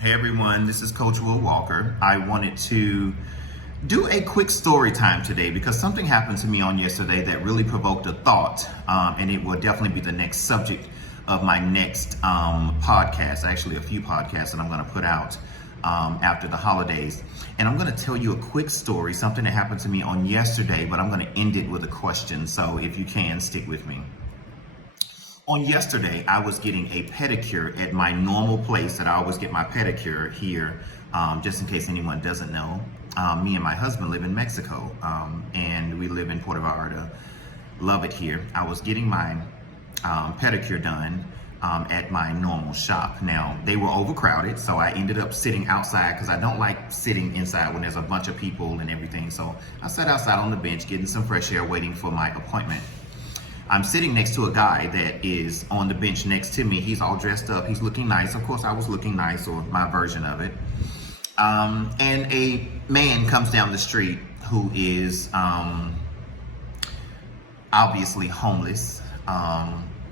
Hey everyone, this is Coach Will Walker. I wanted to do a quick story time today because something happened to me on yesterday that really provoked a thought, and it will definitely be the next subject of my next podcast, actually a few podcasts that I'm going to put out after the holidays. And I'm going to tell you a quick story, something that happened to me on yesterday, but I'm going to end it with a question. So if you can, stick with me. On yesterday, I was getting a pedicure at my normal place that I always get my pedicure here, just in case anyone doesn't know. Me and my husband live in Mexico, and we live in Puerto Vallarta. Love it here. I was getting my pedicure done at my normal shop. Now, they were overcrowded, so I ended up sitting outside because I don't like sitting inside when there's a bunch of people and everything. So I sat outside on the bench, getting some fresh air, waiting for my appointment. I'm sitting next to a guy that is on the bench next to me. He's all dressed up. He's looking nice. Of course, I was looking nice, or my version of it. And a man comes down the street who is obviously homeless,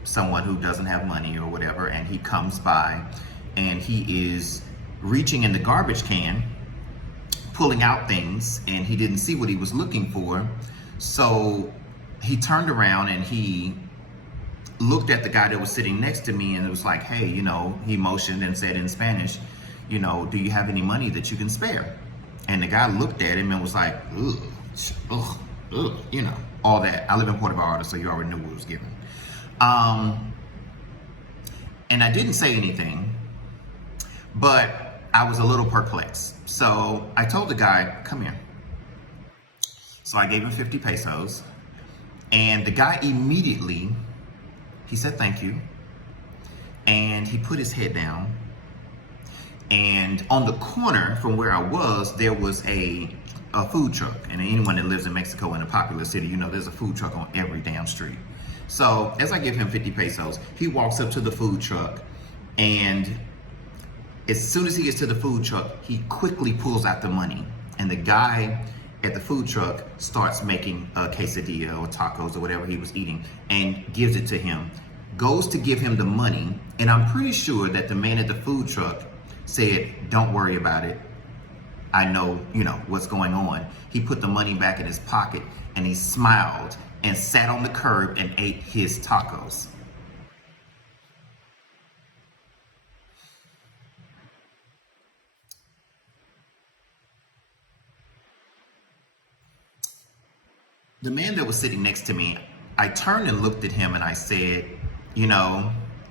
someone who doesn't have money or whatever. And he comes by and he is reaching in the garbage can, pulling out things, and he didn't see what he was looking for. So he turned around and he looked at the guy that was sitting next to me, and it was like, hey, he motioned and said in Spanish, do you have any money that you can spare? And the guy looked at him and was like, ugh, all that. I live in Puerto Vallarta, so you already knew what was given. And I didn't say anything, but I was a little perplexed. So I told the guy, come here. So I gave him 50 pesos. And the guy immediately, he said thank you, and he put his head down. And on the corner from where I was, there was a food truck. And anyone that lives in Mexico in a popular city, there's a food truck on every damn street. So as I give him 50 pesos, he walks up to the food truck, and as soon as he gets to the food truck, he quickly pulls out the money. And the guy at the food truck starts making a quesadilla or tacos or whatever he was eating and gives it to him, goes to give him the money. And I'm pretty sure that the man at the food truck said, don't worry about it. I know, what's going on. He put the money back in his pocket and he smiled and sat on the curb and ate his tacos. The man that was sitting next to me, I turned and looked at him and I said,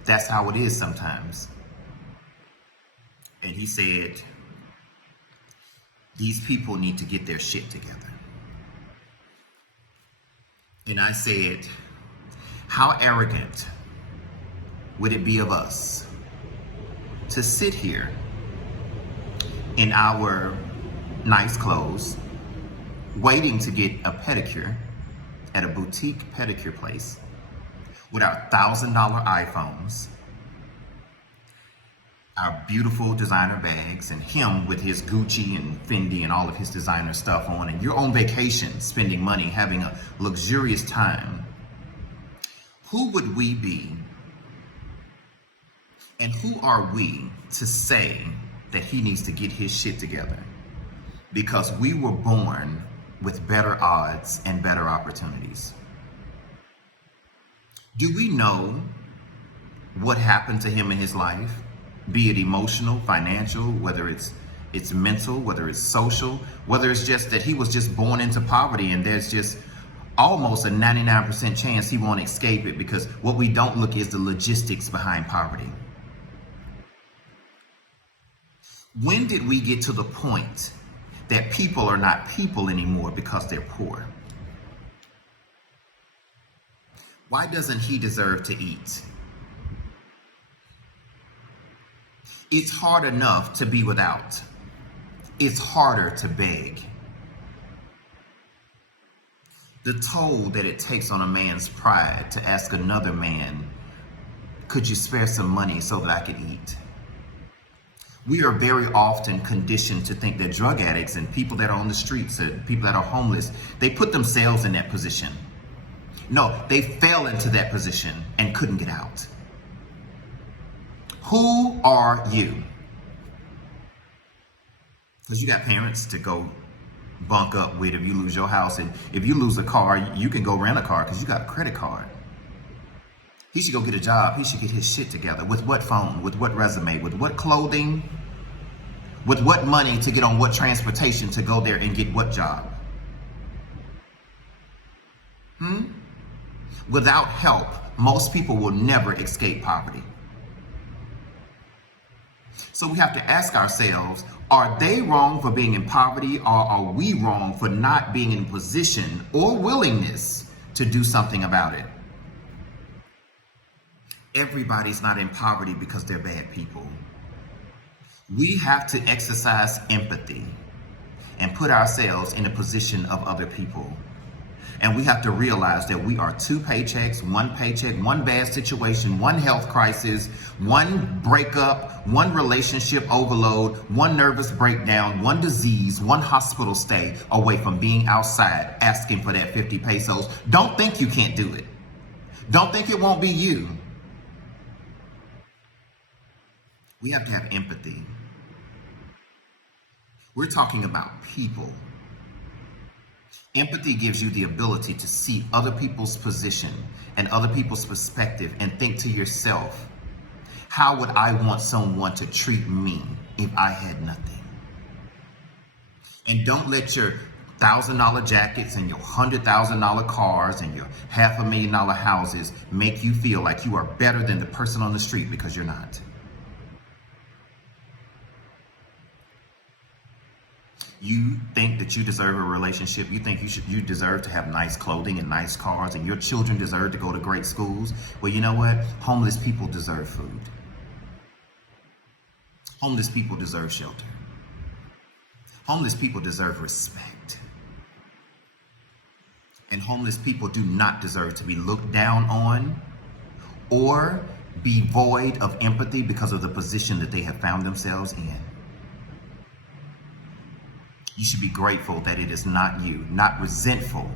that's how it is sometimes. And he said, these people need to get their shit together. And I said, how arrogant would it be of us to sit here in our nice clothes, waiting to get a pedicure at a boutique pedicure place with our $1,000 iPhones, our beautiful designer bags, and him with his Gucci and Fendi and all of his designer stuff on, and you're on vacation, spending money, having a luxurious time. Who would we be, and who are we to say that he needs to get his shit together because we were born with better odds and better opportunities? Do we know what happened to him in his life? Be it emotional, financial, whether it's mental, whether it's social, whether it's just that he was just born into poverty and there's just almost a 99% chance he won't escape it, because what we don't look is the logistics behind poverty. When did we get to the point that people are not people anymore because they're poor? Why doesn't he deserve to eat? It's hard enough to be without. It's harder to beg. The toll that it takes on a man's pride to ask another man, could you spare some money so that I could eat? We are very often conditioned to think that drug addicts and people that are on the streets, and people that are homeless, they put themselves in that position. No, they fell into that position and couldn't get out. Who are you? Because you got parents to go bunk up with if you lose your house. And if you lose a car, you can go rent a car because you got a credit card. He should go get a job. He should get his shit together. With what phone? With what resume? With what clothing? With what money to get on what transportation to go there and get what job? Without help, most people will never escape poverty. So we have to ask ourselves, are they wrong for being in poverty, or are we wrong for not being in position or willingness to do something about it? Everybody's not in poverty because they're bad people. We have to exercise empathy and put ourselves in a position of other people. And we have to realize that we are two paychecks, one paycheck, one bad situation, one health crisis, one breakup, one relationship overload, one nervous breakdown, one disease, one hospital stay away from being outside asking for that 50 pesos. Don't think you can't do it. Don't think it won't be you. We have to have empathy. We're talking about people. Empathy gives you the ability to see other people's position and other people's perspective and think to yourself, how would I want someone to treat me if I had nothing? And don't let your $1,000 jackets and your $100,000 cars and your $500,000 houses make you feel like you are better than the person on the street, because you're not. You think that you deserve a relationship. You think you deserve to have nice clothing and nice cars, and your children deserve to go to great schools. Well, you know what? Homeless people deserve food. Homeless people deserve shelter. Homeless people deserve respect. And homeless people do not deserve to be looked down on or be void of empathy because of the position that they have found themselves in. You should be grateful that it is not you, not resentful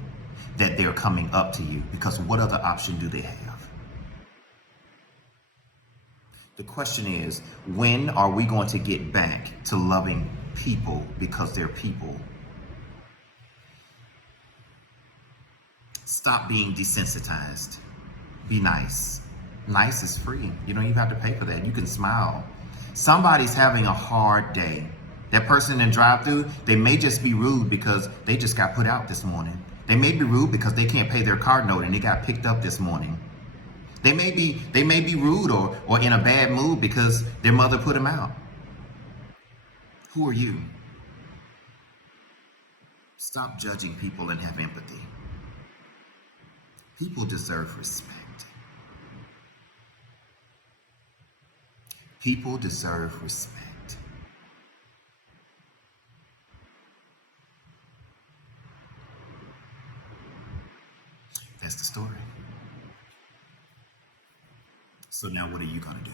that they're coming up to you, because what other option do they have? The question is, when are we going to get back to loving people because they're people? Stop being desensitized. Be nice. Nice is free. You don't even have to pay for that. You can smile. Somebody's having a hard day. That person in drive-through, they may just be rude because they just got put out this morning. They may be rude because they can't pay their car note and they got picked up this morning. They may be rude or in a bad mood because their mother put them out. Who are you? Stop judging people and have empathy. People deserve respect. People deserve respect. That's the story. So now what are you going to do?